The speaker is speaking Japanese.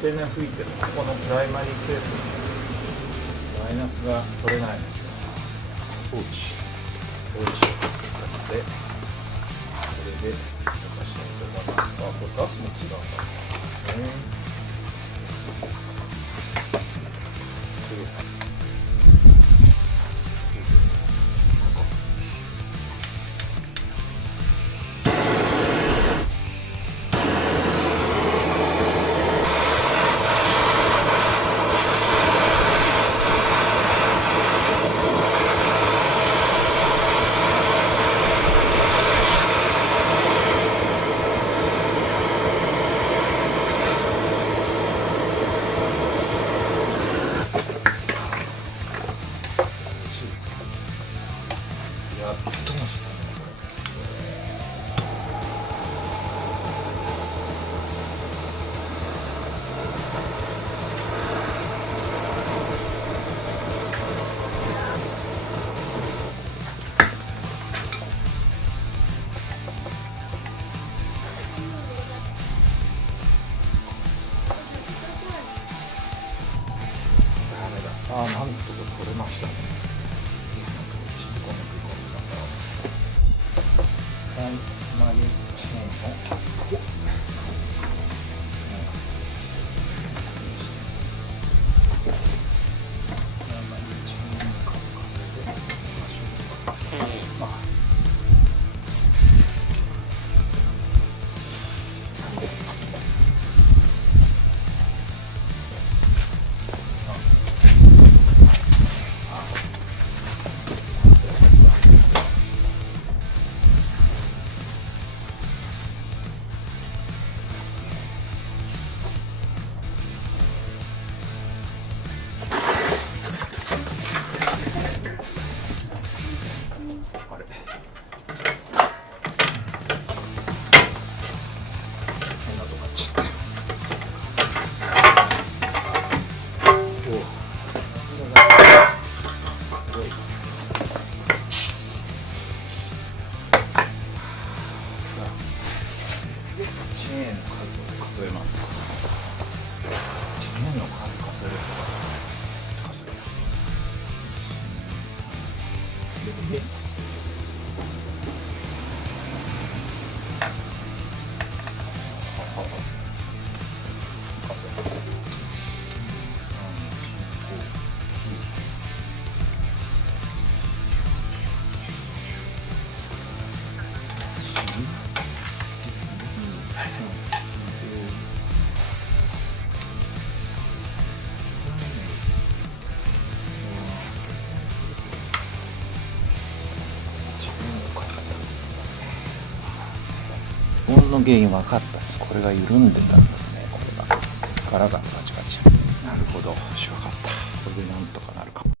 ペネ吹いてもここのプライマリーケースにマイナスが取れないので放置を使ってこれで溶かしたいと思います。これガスも違うんだね。やってましたね、ダメだ。なんとか取れましたね。すげえ、なんかちっこめくこんだプライマリーチェーンをチェーンの数を数えます。チェーンの数数えると数える。1、2、3。高温の原因分かったんです。これが緩んでたんですね。これがガラガラガチガチ。なるほど、よし分かった。これでなんとかなるかも。